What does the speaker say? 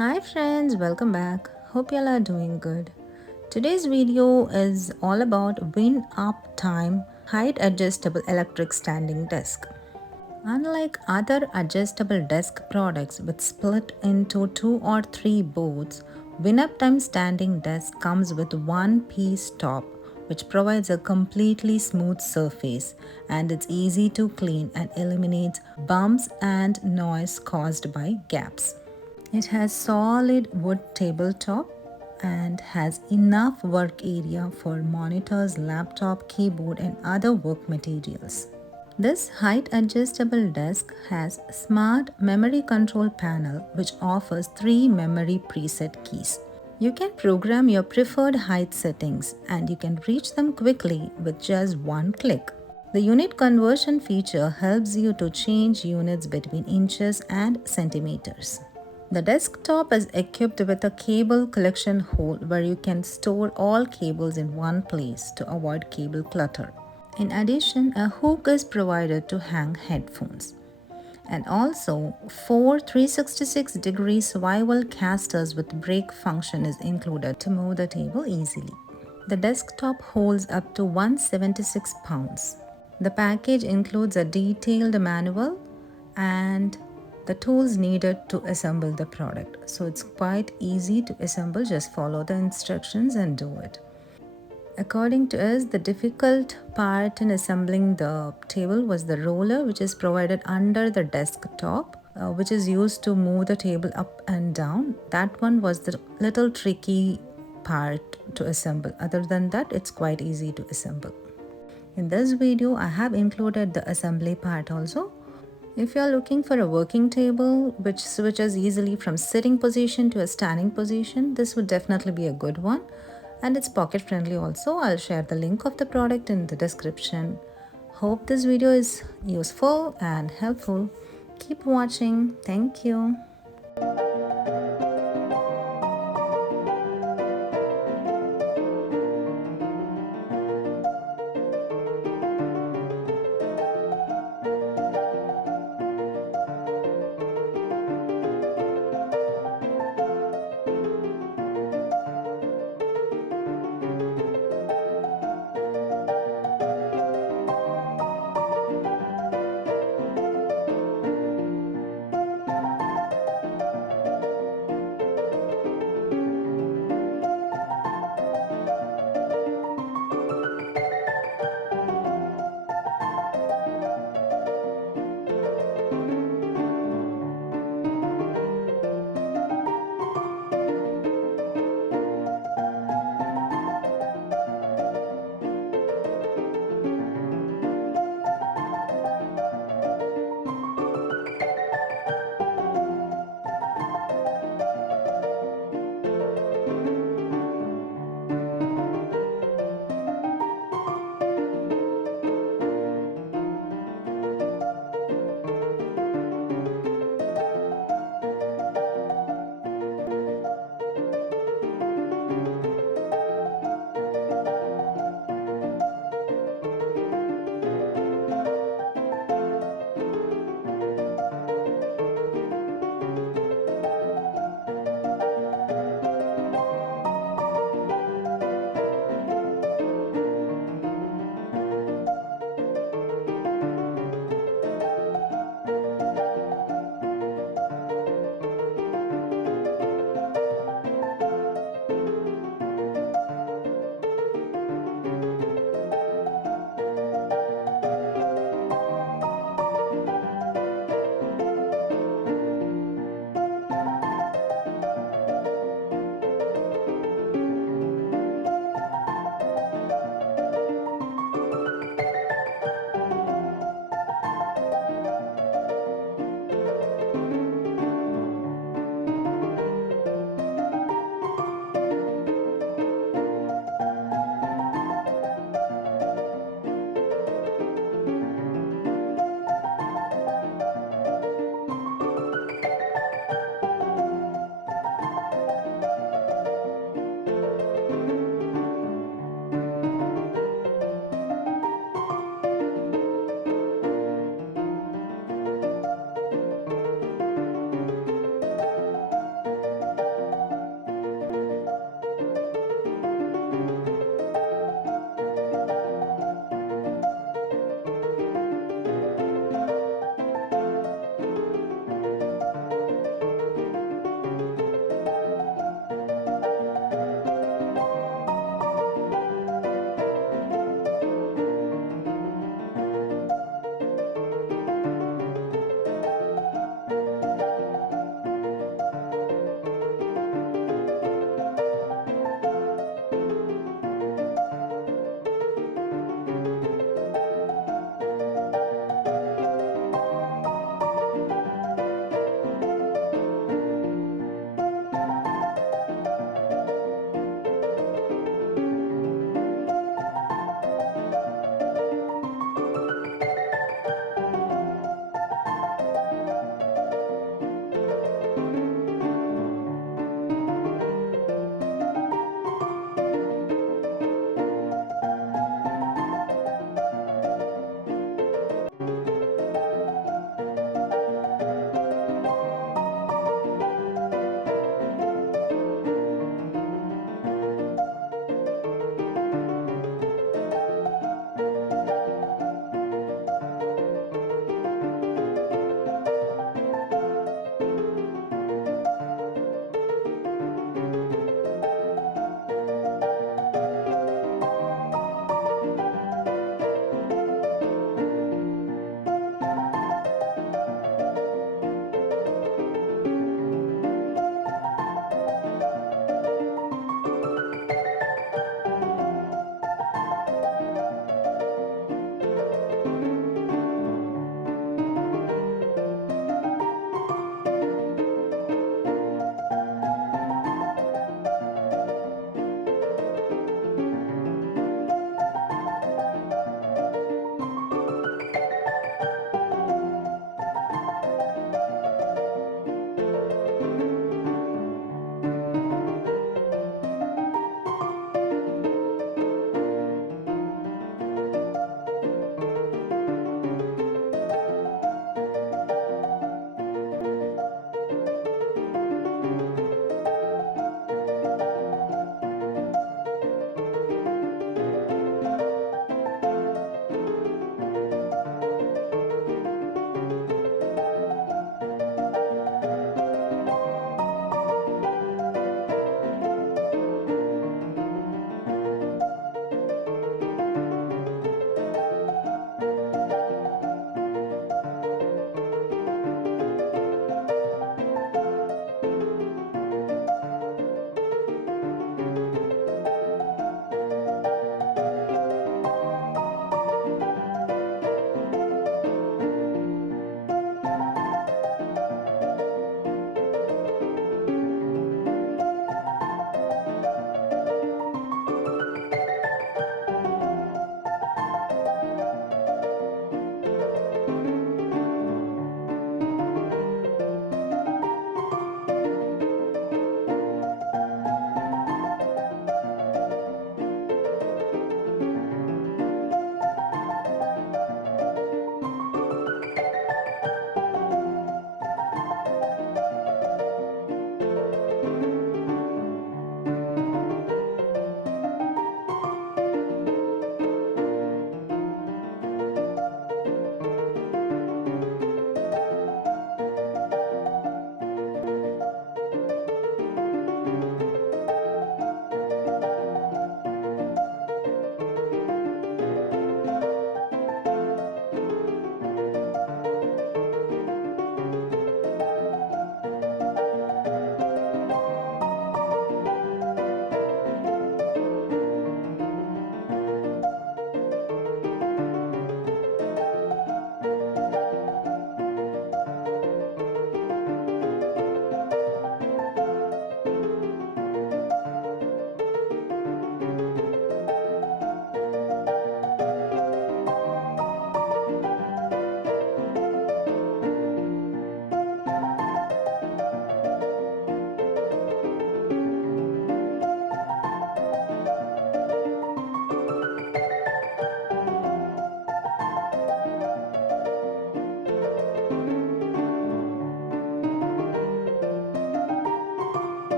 Hi friends, welcome back. Hope y'all are doing good. Today's video is all about Win Up Time height adjustable electric standing desk. Unlike other adjustable desk products which split into 2 or 3 boards, WinUptime standing desk comes with one piece top which provides a completely smooth surface and it's easy to clean and eliminates bumps and noise caused by gaps. It has solid wood tabletop and has enough work area for monitors, laptop, keyboard and other work materials. This height adjustable desk has smart memory control panel which offers 3 memory preset keys. You can program your preferred height settings and you can reach them quickly with just one click. The unit conversion feature helps you to change units between inches and centimeters. The desktop is equipped with a cable collection hole where you can store all cables in one place to avoid cable clutter. In addition, a hook is provided to hang headphones. And also, 4 366-degree swivel casters with brake function is included to move the table easily. The desktop holds up to 176 pounds. The package includes a detailed manual and the tools needed to assemble the product. So it's quite easy to assemble, just follow the instructions and do it. According to us, the difficult part in assembling the table was the roller which is provided under the desktop, which is used to move the table up and down. That one was the little tricky part to assemble. Other than that, it's quite easy to assemble. In this video, I have included the assembly part also. If you are looking for a working table which switches easily from sitting position to a standing position, this would definitely be a good one. And it's pocket friendly also. I'll share the link of the product in the description. Hope this video is useful and helpful. Keep watching. Thank you.